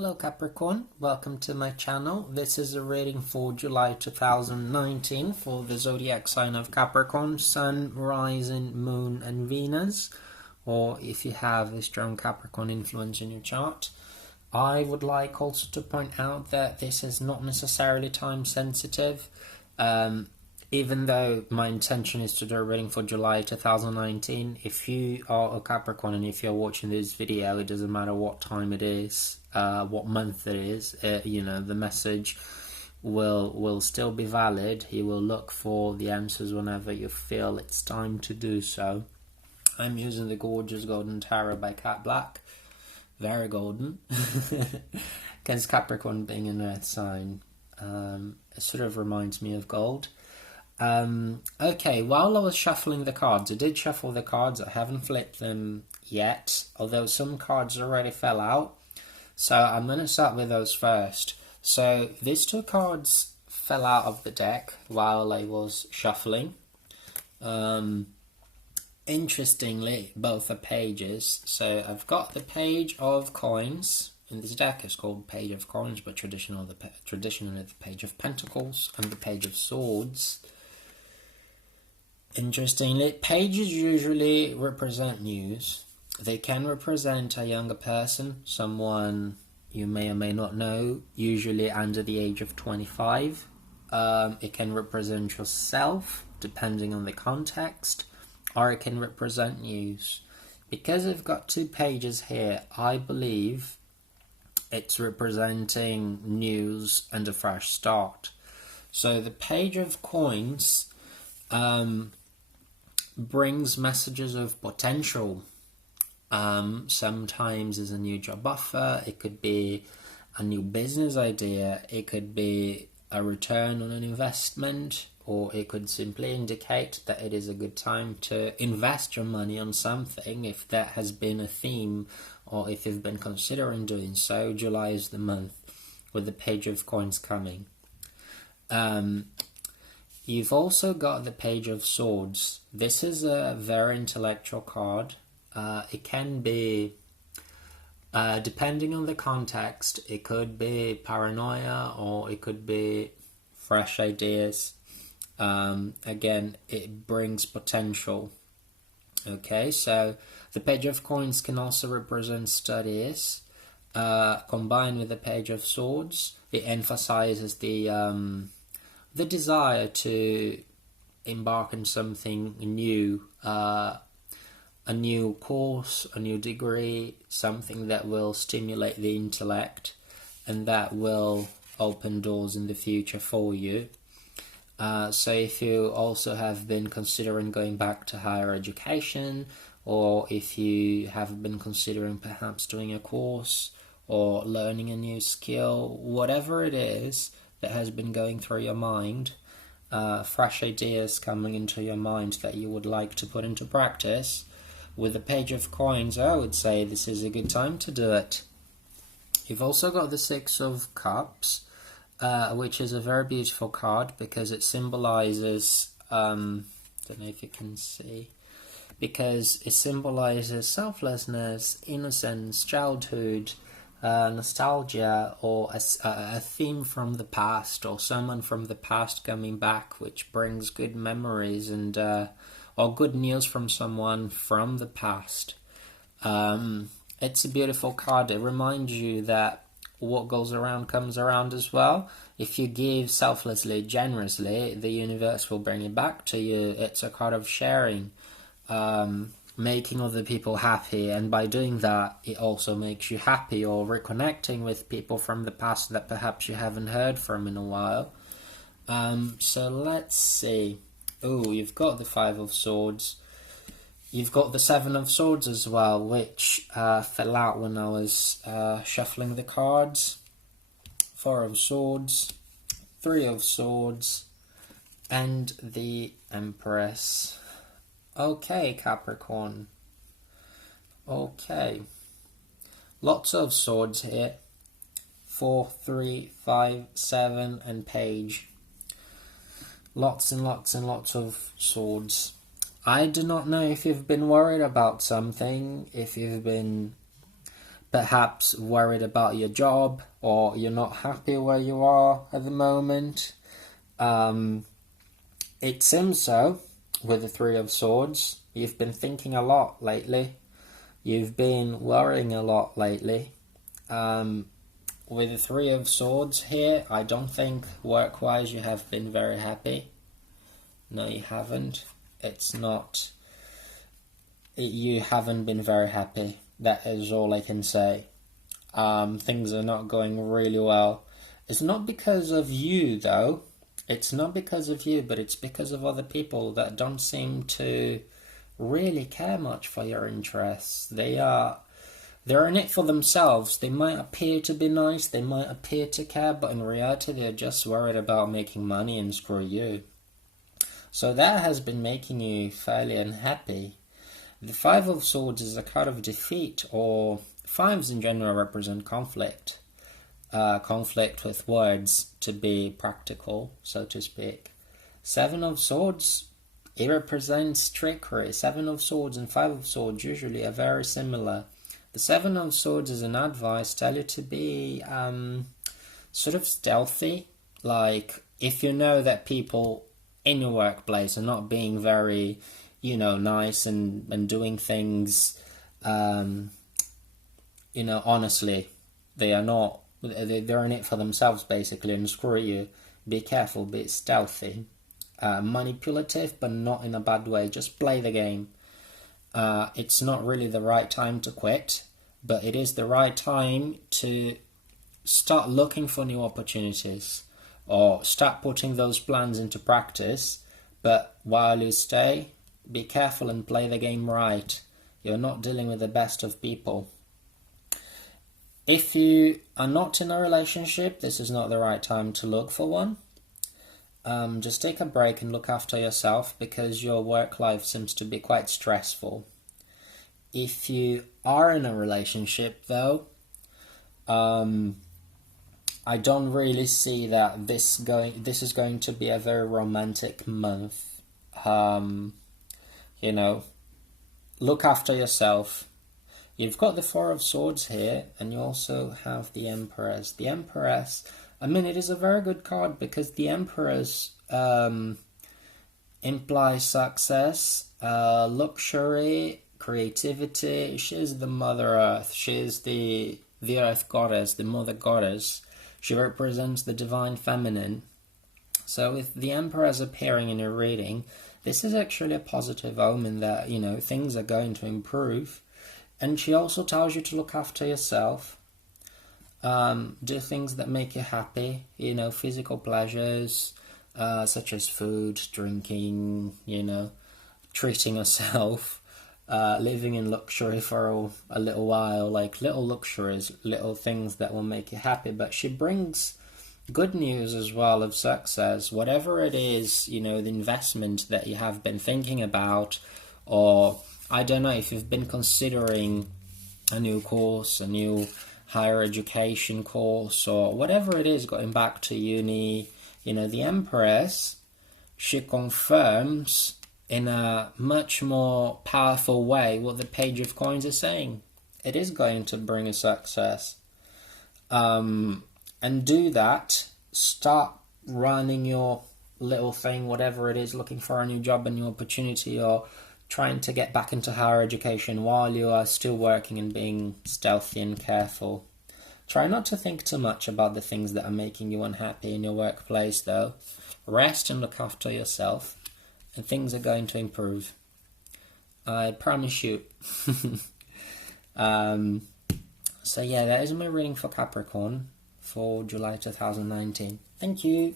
Hello Capricorn, welcome to my channel. This is a reading for July 2019 for the zodiac sign of Capricorn, Sun, Rising, Moon and Venus, or if you have a strong Capricorn influence in your chart. I would like also to point out that this is not necessarily time sensitive, even though my intention is to do a reading for July 2019. If you are a Capricorn and if you're watching this video, it doesn't matter what time it is, what month it is, the message will still be valid. You will look for the answers whenever you feel it's time to do so. I'm using the gorgeous Golden Tarot by Cat Black. Very golden. Because Capricorn being an earth sign, it sort of reminds me of gold. Okay, while I was shuffling the cards, I did shuffle the cards. I haven't flipped them yet, although some cards already fell out. So I'm going to start with those first. So these two cards fell out of the deck while I was shuffling. Interestingly, both are pages. So I've got the page of coins. In this deck it's called Page of Coins, but traditionally the Page of Pentacles and the Page of Swords. Interestingly, pages usually represent news. They can represent a younger person, someone you may or may not know, usually under the age of 25. It can represent yourself, depending on the context, or it can represent news. Because I've got two pages here, I believe it's representing news and a fresh start. So the Page of Coins brings messages of potential. Sometimes there's a new job offer, it could be a new business idea, it could be a return on an investment, or it could simply indicate that it is a good time to invest your money on something if that has been a theme, or if you've been considering doing so. July is the month with the Page of Coins coming. You've also got the Page of Swords. This is a very intellectual card. It can be, depending on the context, it could be paranoia or it could be fresh ideas. Again, it brings potential. Okay, so the Page of Coins can also represent studies. Combined with the Page of Swords, it emphasizes the desire to embark on something new, a new course, a new degree, something that will stimulate the intellect and that will open doors in the future for you. So if you also have been considering going back to higher education, or if you have been considering perhaps doing a course or learning a new skill, whatever it is that has been going through your mind, fresh ideas coming into your mind that you would like to put into practice, with the Page of Coins, I would say this is a good time to do it. You've also got the Six of Cups, which is a very beautiful card because it symbolizes, don't know if you can see, because it symbolizes selflessness, innocence, childhood, nostalgia, or a theme from the past, or someone from the past coming back, which brings good memories and or good news from someone from the past. It's a beautiful card. It reminds you that what goes around comes around as well. If you give selflessly, generously, the universe will bring it back to you. It's a card of sharing, making other people happy, and by doing that it also makes you happy, or reconnecting with people from the past that perhaps you haven't heard from in a while. So let's see. Oh, you've got the Five of Swords. You've got the Seven of Swords as well, which fell out when I was shuffling the cards. Four of Swords, Three of Swords, and the Empress. Okay, Capricorn. Okay. Lots of swords here. 4, 3, 5, 7, and Page. Lots and lots and lots of swords. I do not know if you've been worried about something, if you've been perhaps worried about your job, or you're not happy where you are at the moment. It seems so with the Three of Swords. You've been thinking a lot lately. You've been worrying a lot lately. With the Three of Swords here, I don't think work-wise you have been very happy. No, you haven't. You haven't been very happy. That is all I can say. Things are not going really well. It's not because of you, though. It's not because of you, but it's because of other people that don't seem to really care much for your interests. They're in it for themselves. They might appear to be nice, they might appear to care, but in reality they're just worried about making money and screw you. So that has been making you fairly unhappy. The Five of Swords is a card of defeat, or fives in general represent conflict. Conflict with words, to be practical, so to speak. Seven of Swords, it represents trickery. Seven of Swords and Five of Swords usually are very similar. The Seven of Swords is an advice, tell you to be sort of stealthy. Like, if you know that people in your workplace are not being very, nice and doing things, honestly, they are not, they're in it for themselves basically, and screw you. Be careful, be stealthy. Manipulative, but not in a bad way. Just play the game. It's not really the right time to quit, but it is the right time to start looking for new opportunities, or start putting those plans into practice. But while you stay, be careful and play the game right. You're not dealing with the best of people. If you are not in a relationship, this is not the right time to look for one. Just take a break and look after yourself, because your work life seems to be quite stressful. If you are in a relationship, though, I don't really see that this is going to be a very romantic month. Look after yourself. You've got the Four of Swords here, and you also have the Empress. The Empress, it is a very good card, because the Empress implies success, luxury, creativity. She's the Mother Earth. She's the Earth Goddess, the Mother Goddess. She represents the Divine Feminine. So with the Empress appearing in your reading, this is actually a positive omen that, things are going to improve. And she also tells you to look after yourself. Do things that make you happy, physical pleasures, such as food, drinking, treating yourself, living in luxury for a little while, like little luxuries, little things that will make you happy. But she brings good news as well of success. Whatever it is, the investment that you have been thinking about, or I don't know, if you've been considering a new course, a new higher education course, or whatever it is, going back to uni, the Empress, she confirms in a much more powerful way what the Page of Coins is saying. It is going to bring a success. And do that. Start running your little thing, whatever it is, looking for a new job, a new opportunity, or trying to get back into higher education while you are still working, and being stealthy and careful. Try not to think too much about the things that are making you unhappy in your workplace, though. Rest and look after yourself, and things are going to improve. I promise you. So yeah, that is my reading for Capricorn for July 2019. Thank you.